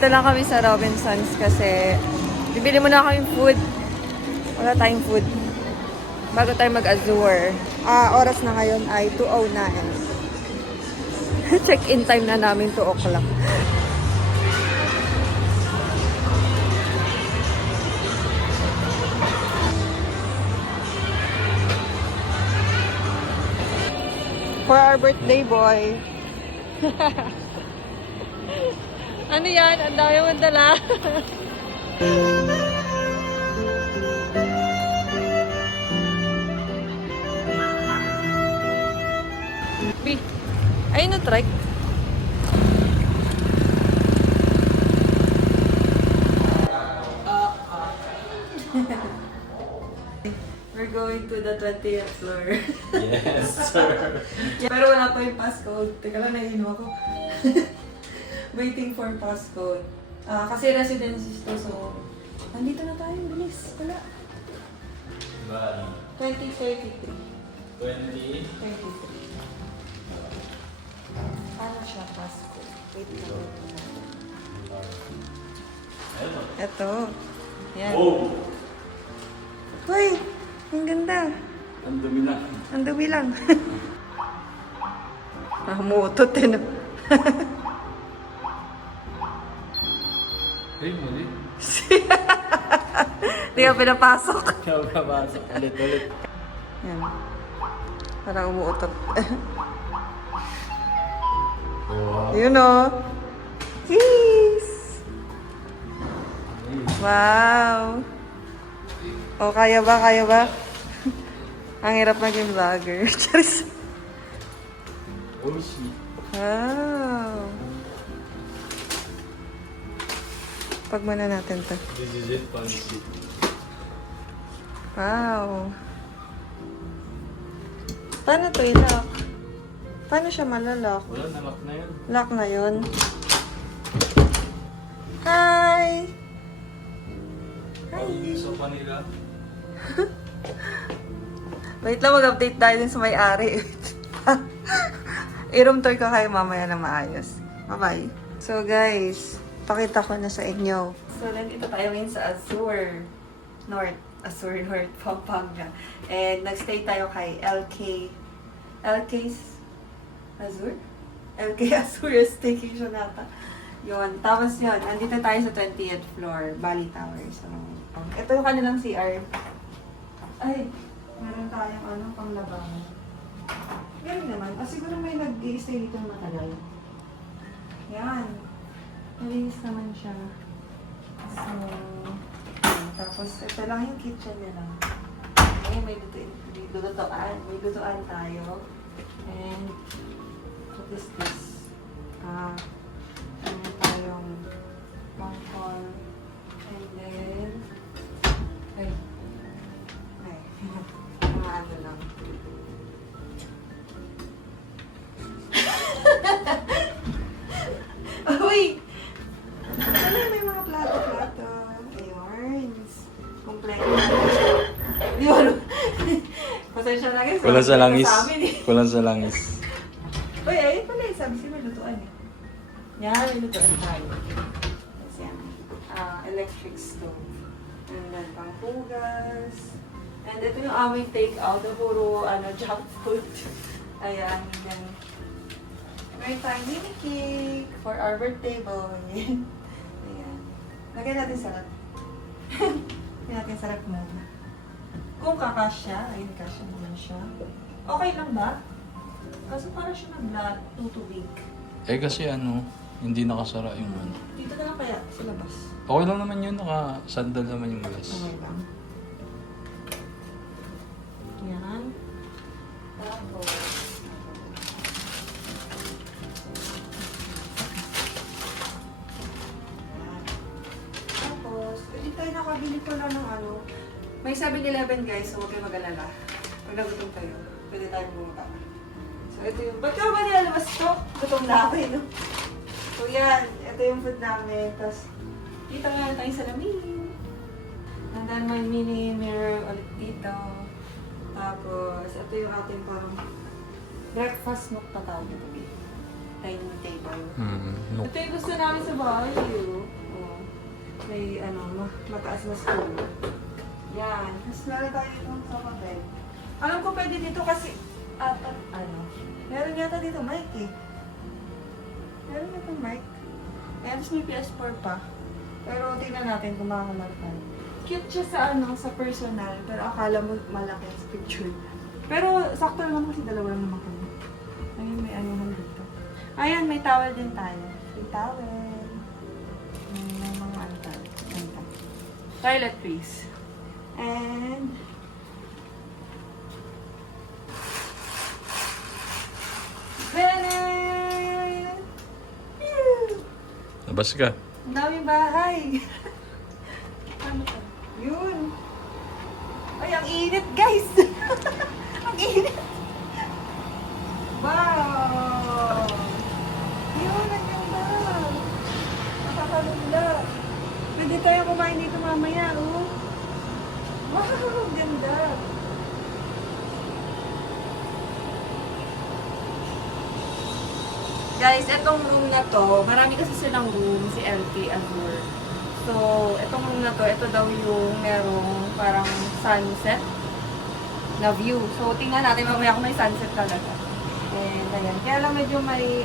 Nandito lang kami sa Robinsons kasi bibili muna kami food. Wala tayong food. Bago tayo mag-Azure. Oras na ngayon ay 2:09. Check-in time na namin 2 o'clock. For our birthday boy. Ano yan? Ang dami mong dala. Ayun na trike. We're going to the 20th floor. Yes, sir. Pero wala pa yung passcode. Teka lang, nahihino ako. Waiting for passcode. Kasi residencies to, so... Nandito na tayo, bilis. Wala. Bali. 2033. 20. 23. Paano siya passcode? Wait lang. Ayun. Ito. Yan. Oh! Hoy! Ang ganda. Ang dumi na. Ang dumi lang. Mutot eh. Hey, muli. Hindi ka pinapasok. Ikaw kapasok. Ulit. Yan. Parang umuutot. Wow. Yun o. Cheese! Wow! O, kaya ba? Kaya ba? Ang hirap maging vlogger. Charis. Oh, shit. Wow! Pag muna natin to. This is it, fancy. Wow! Paano to i-lock? Paano siya malalock? Wala, nalock na yun. Lock na yun. Hi! Pag sa Manila. Wait lang, mag-update tayo din sa may-ari. I-room tour ko kayo mamaya na maayos. Bye-bye. So guys, pakita ko na sa inyo. So nandito tayo ngayon sa Azure North. Azure North, Pampanga. And nagstay tayo kay LK's Azure? LK Azure Staycation nata. Yun. Tapos yun, nandito tayo sa 20th floor, Bali Tower. So, ito yung kanilang CR. Ay, meron tayong panglabangan. Meron naman. Siguro may nag-i-stay dito ng matagal. Yan. Malinis naman siya. So, tapos ito lang yung kitchen nila. Okay, may lutuan. May lutuan tayo. And, what is this? Meron tayong mangkol. And then, mga ano lang. Uy! Ano may mga plato-plato. Ayun. Kompleto. Di ba? Pasensya na guys. Kulang sa langis. Sa amin, eh. Kulang sa langis. Uy, ayun pala. Sabi siya may lutuan eh. Yan, may lutuan tayo. Tapos yan. Electric stove. And then, panghugas. And ito yung aming take-out na puro junk food. Ayan. Then, may tayong mini cake for our birthday boy. Ayan. Lagyan natin sarap. Lagyan natin sarap muna. Kung kakasya, ayun, kasya naman siya. Okay lang ba? Kaso parang siya nagtutubig. Eh kasi hindi nakasara yung ano. Dito na lang kaya sa labas. Okay lang naman yun, naka-sandal naman yung glass. Okay lang. Yan. Tapos, yan. Tapos, hindi tayo nakabili ko lang ng may 7-Eleven guys, so huwag kayo mag-alala. Pag nagutom kayo, pwede tayong bumaba. So, ito yung, ba't ka ba nilalabas to? Gutom na ako no? So, yan. Ito yung food namin. Tapos, dito nga tayo sa lamin. And then, may mini mirror ulit dito. Tapos, ito yung ating parang breakfast nook na tawag ito. dining table. No. Ito yung gusto namin sa bahay. Oh. May mataas na stool. Yan. Tapos meron tayo itong sofa bed. Alam ko pwede dito kasi, meron yata dito mic eh. Meron yata mic. Ayan, tapos may PS4 pa. Pero tingnan natin kung makakamarkan. Cute siya sa personal. Pero akala mo malaki sa picture. Pero sakto naman kasi dalawa lang naman kami. Ayun, may anuhan dito. Ayan, may towel din tayo. May towel. May mga tayo. Toiletries. And Venom! Labas ka. Ang daming bahay. Ano to? Yun. Ay, ang init, guys. Ang init. Wow. Yun, ang ganda. Nakakalula. Pwede tayo kumain dito mamaya, oh. Wow, ang ganda. Guys, etong room na to, marami kasi silang room, si LK Azure. So, etong room na to, ito daw yung merong parang sunset na view. So, tingnan natin mamaya kung may sunset talaga. And, ayan. Kaya lang medyo may,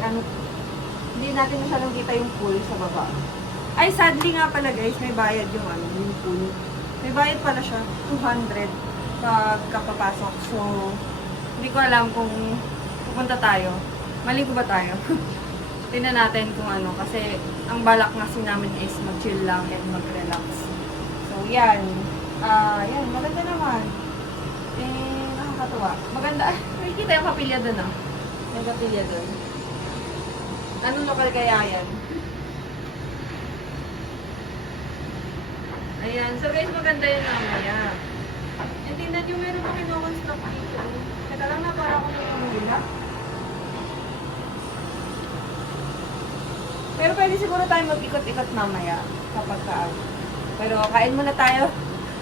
hindi natin masyadong kita yung pool sa baba. Ay, sadly nga pala guys, may bayad yung yung pool. May bayad pala siya, 200 pag kapapasok. So, hindi ko alam kung pupunta tayo. Maligo ba tayo? Tingnan natin kung kasi ang balak kasi namin is mag-chill lang and mag-relax. So, yan. Yan, maganda naman. Nakakatuwa. Maganda. Nakikita yung kapilya doon, Yung kapilya doon. Anong lokal kaya yan? Ayan. So, guys, maganda yun mamaya. And tingnan yung meron pa kino-construct dito. Teka lang na, para ako yung nila. Pero pwede siguro tayo mag-ikot-ikot mamaya kapag Pero kain muna tayo.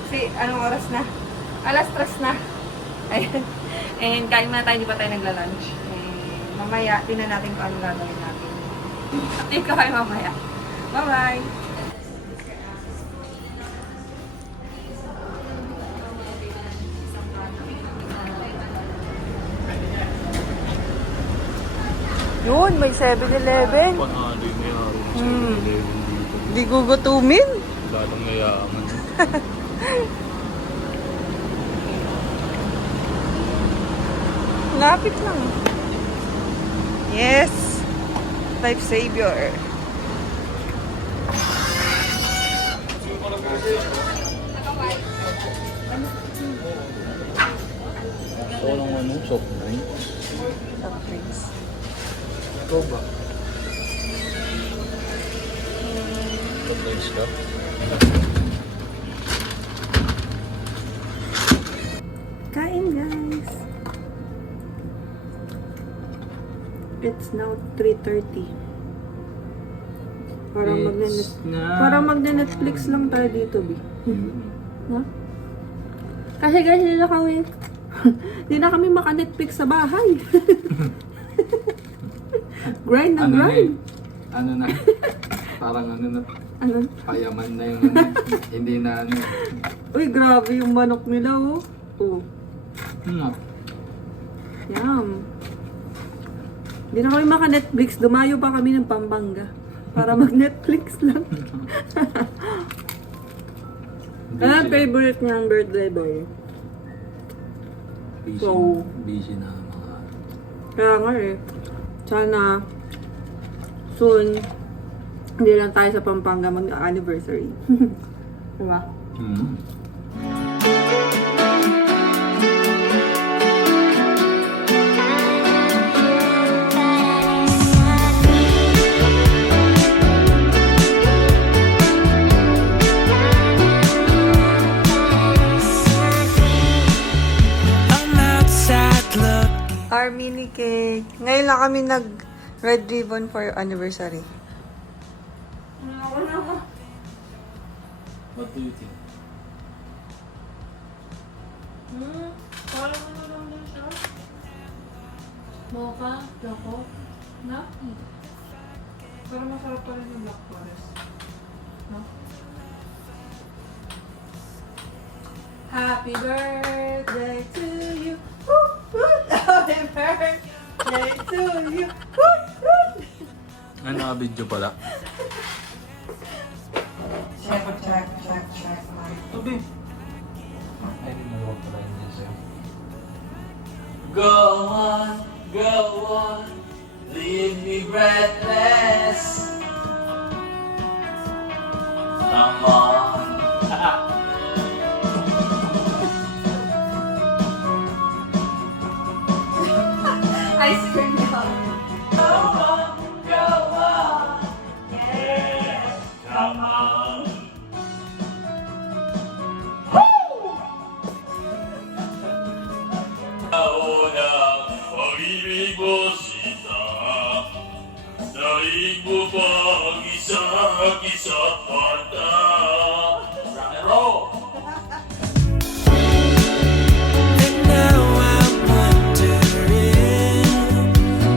Kasi anong oras na? Alas 3 na. Ayan. And kain muna tayo, hindi pa tayo nagla-lunch. And mamaya, tingnan natin kung anong gagawin natin. Update ko kayo mamaya. Bye-bye! Yun, may 7-Eleven. Panalo yung mayroon sa 7-Eleven dito. Di gugutumin. Lalong mayaman. Lapit lang. Yes. Life Savior. So, anong soft drinks? Soft drinks. Ikaw ba? Soft drinks ka? Kain, guys. It's now 3:30. Parang magne-Netflix lang tayo dito, Bi. Ha? Kasi guys, hindi na kami maka-Netflix sa bahay. Grind na grind. Parang Ano? payaman na yung hindi na Uy, grabe yung manok nila, oh. Oh. Yum. Hindi na kami maka-Netflix. Dumayo pa kami ng Pampanga. Para mag-Netflix lang. Ano favorite niyang birthday boy? busy, So, busy na mga kaya nga eh. Sana soon hindi lang tayo sa Pampanga mag-anniversary. Diba? Our mini cake. Ngayon lang kami nag-red ribbon for anniversary. What do you think? Parang ano lang din siya? Mocha? Choco? No? Pero masarap pa rin yung Black Forest. No? Happy birthday to you. Woo, woo. Happy birthday to you. Woo, woo. Ano, naka-video pala? Check. Tabi. Ay, hindi nagawa pala yun din sa'yo. Go on, leave me breathless. Come on. Ice cream yun. Go on, yeah, come on. Ahora pag-ibig mo sita, daig mo bang isa pata? Rock and roll! And now I'm wondering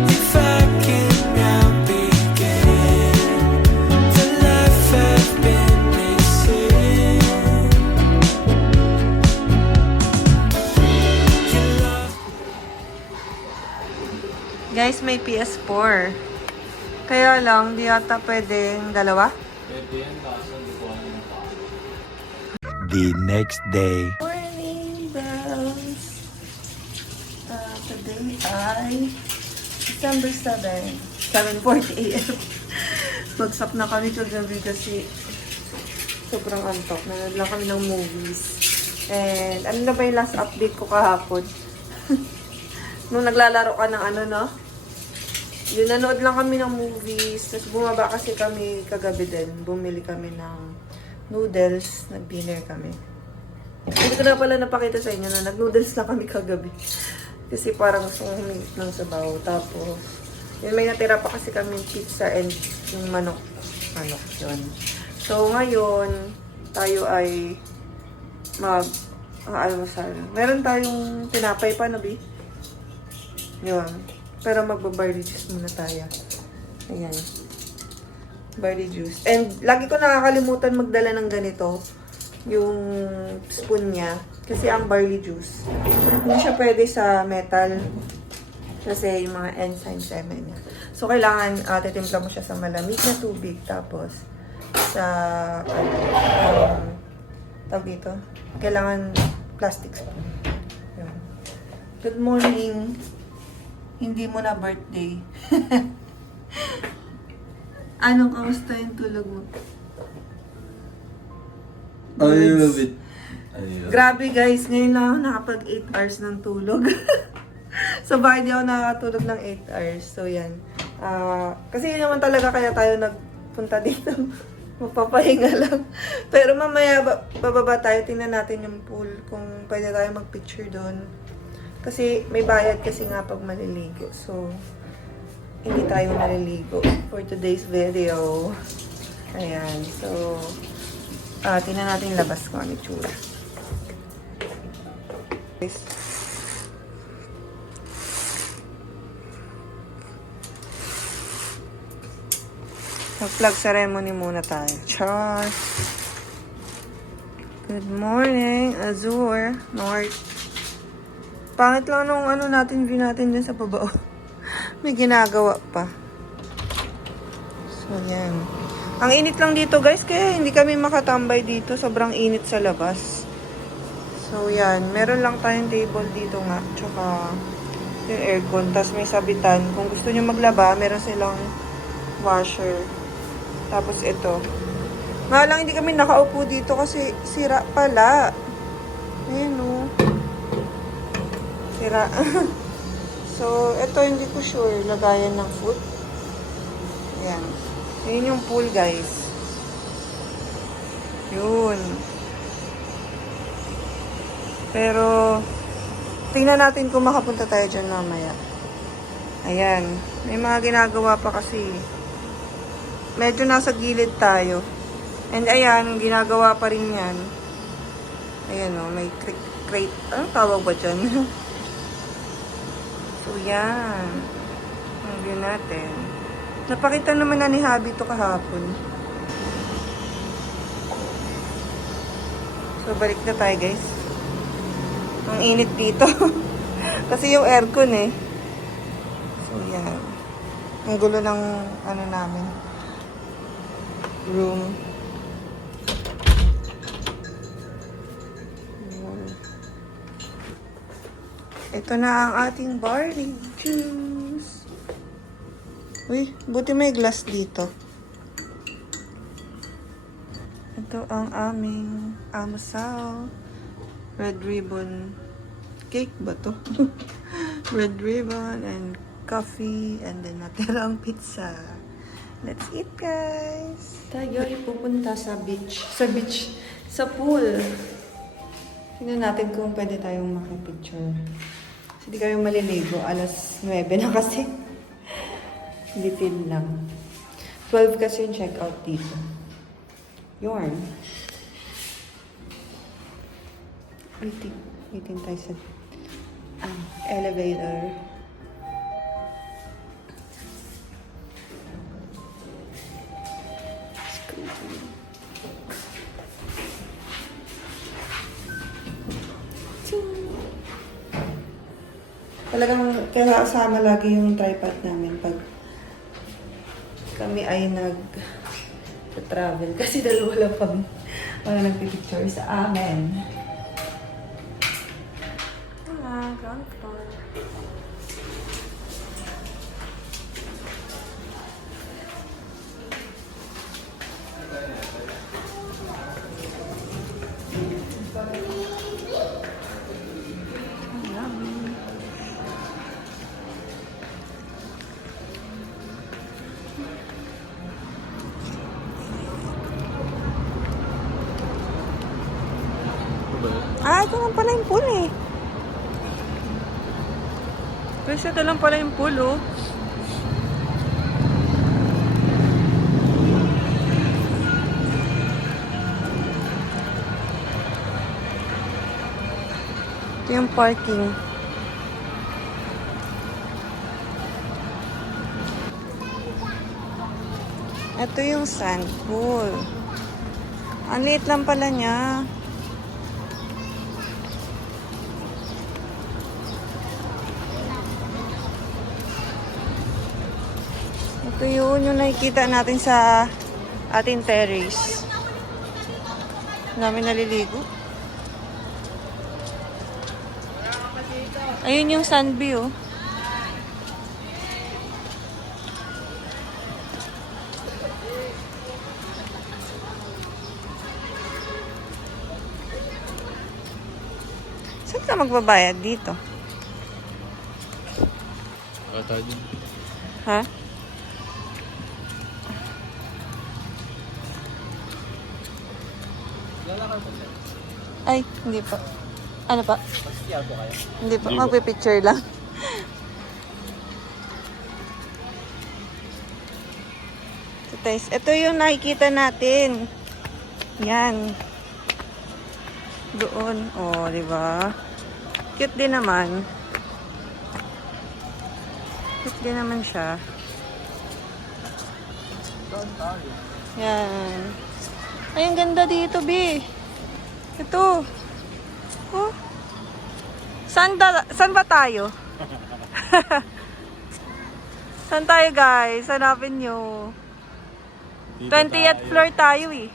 if I can now begin the life I've been missing. Your love. Guys, may PS4. Kaya lang, di yata pwedeng dalawa. Pwede yan, kaso hindi ko alam yung tao. The next day. Morning, bells. Today ay December 7. 7:40 a.m. Magsap na kami kagabi kasi sobrang antok. Nanood lang kami ng movies. And ano na ba yung last update ko kahapon? Nung naglalaro ka ng ano, no? Yun, nanood lang kami ng movies. Tapos bumaba kasi kami kagabi din. Bumili kami ng noodles. Nag-dinner kami. Hindi ko na pala napakita sa inyo na nag-noodles lang kami kagabi. Kasi parang gusto kong humingi ng sabaw. Tapos, yun, may natira pa kasi kami pizza and yung manok. Manok yun. So, ngayon, tayo ay almusal. Meron tayong tinapay pa, Nabi. Yun. Pero magba-barley juice muna tayo. Ayan. Barley juice. And lagi ko nakakalimutan magdala ng ganito. Yung spoon niya. Kasi ang barley juice, hindi siya pwede sa metal. Kasi yung mga enzymes niya. So, kailangan titimpla mo siya sa malamig na tubig. Tapos, sa tawag dito, kailangan plastic spoon. Yun. Good morning. Hindi mo na birthday. Anong kamusta yung tulog mo? I love it. Grabe guys, ngayon lang ako nakapag 8 hours ng tulog. So bakit di ako nakakatulog ng 8 hours? So yan. Kasi yun naman talaga kaya tayo nagpunta dito. Magpapahinga lang. Pero mamaya bababa tayo, tingnan natin yung pool kung pwede tayo mag-picture doon. Kasi may bayad kasi nga pag maliligo. So, hindi tayo maliligo for today's video. Ayan. So, tingnan natin yung labas ko ang itsura. Mag-flag ceremony muna tayo. Char! Good morning, Azure, North. Pangit lang nung ano natin, view natin dyan sa baba. May ginagawa pa. So, yan. Ang init lang dito, guys, kaya hindi kami makatambay dito. Sobrang init sa labas. So, yan. Meron lang tayong table dito nga. Tsaka, yung aircon. Tapos may sabitan. Kung gusto nyo maglaba, meron silang washer. Tapos, ito. Nga lang, hindi kami nakaupo dito kasi sira pala. Ayan, o. Sira. So, ito hindi ko sure. Lagayan ng food. Ayan. Yun yung pool, guys. Yun. Pero, tingnan natin kung makapunta tayo dyan mamaya. Ayan. May mga ginagawa pa kasi. Medyo nasa gilid tayo. And ayan, ginagawa pa rin yan. Ayan o, may crate. Anong tawag ba dyan? So, yan. Lagyan natin. Napakita naman na ni Habi ito kahapon. So, balik na tayo, guys. Ang init dito. Kasi yung aircon eh. So, yan. Ang gulo ng ano namin. Room. Ito na ang ating barley juice. Uy, buti may glass dito. Ito ang aming amusal. Red ribbon cake ba to? Red ribbon and coffee and then natirang pizza. Let's eat, guys! Tayo ay pupunta sa beach. Sa pool. Tingnan natin kung pwede tayong makipicture. Hindi kayo maliligo. Alas 9 na kasi. Bitin lang. 12 kasi yung check-out dito. Yarn. Waiting tayo sa elevator. Talagang kasama lagi yung tripod namin pag kami ay nag-travel. Kasi dalawa lang kami nagpipicture sa amin. Ground floor. Ito lang pala yung pool eh. Guys, ito lang pala yung pool oh. Ito yung parking. Ito yung sand pool. Ang liit lang pala niya. Ito yun yung nakikita natin sa ating terrace. Dami naliligo. Ayun yung Sunview. Oh. Saan ka magbabayad dito? Ha? Ay, hindi pa. Ano pa? Hindi pa. Magpipicture lang. Ito yung nakikita natin. Yan. Doon. Oh, di ba? Cute din naman. Cute din naman siya. Yan. Ay, ang ganda dito, B. Ito. Oh. Saan ba tayo? Saan tayo, guys? Hanapin nyo. 20th floor tayo, eh.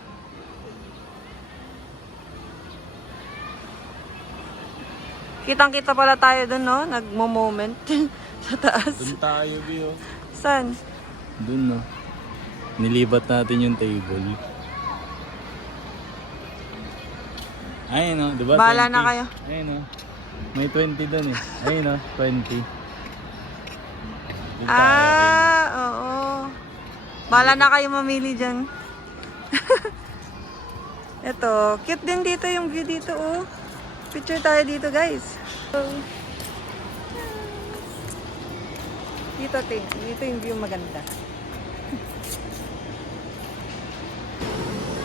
Kitang-kita pala tayo dun, no? Nagmo-moment sa taas. Doon tayo, Bio. Saan? Doon, no? Nilibat natin yung table. Ayun, no? Diba? Bahala 20? na kayo. Ayun, no? May 20 doon, eh. Ayun, no? 20. Doon tayo. Oo. Bahala na kayo mamili dyan. Ito, cute din dito yung view dito, oh. Picture tayo dito, guys. Dito yung view maganda.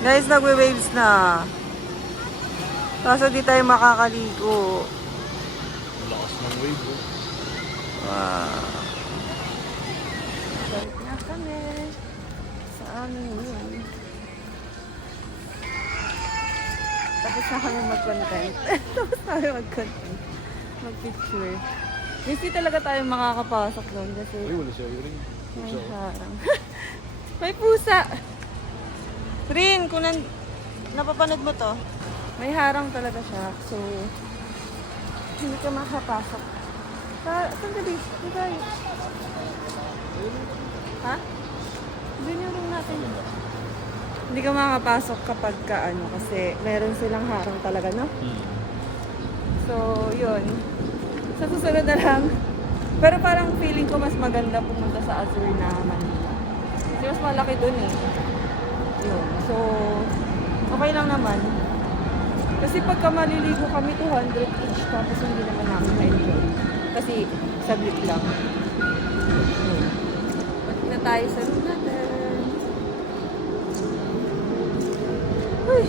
Guys, nagwe-waves na. Kaso di tayo makakaligo. Malakas ng wave, oh. Wow. Balik na kami sa aming room. Tapos na kami mag-content. Tapos na kami mag-content. Mag-picture. Hindi talaga tayo makakapasok doon kasi wala siya. may harang. May pusa! Rin, kung napapanood mo to, may harang talaga siya. So, hindi ka makapasok. Sandali, di ba? Ha? Doon yung room natin. Hindi ka makapasok kapag kasi meron silang harang talaga, no? So, yun. Sa susunod na lang. Pero parang feeling ko mas maganda pumunta sa Azure na Manila. Kasi mas malaki dun eh. Yun. So, okay lang naman. Kasi pagka maliligo kami 200 each tapos hindi naman namin na-enjoy. Kasi saglit lang. Yun. Balik na tayo sa room natin. Uy!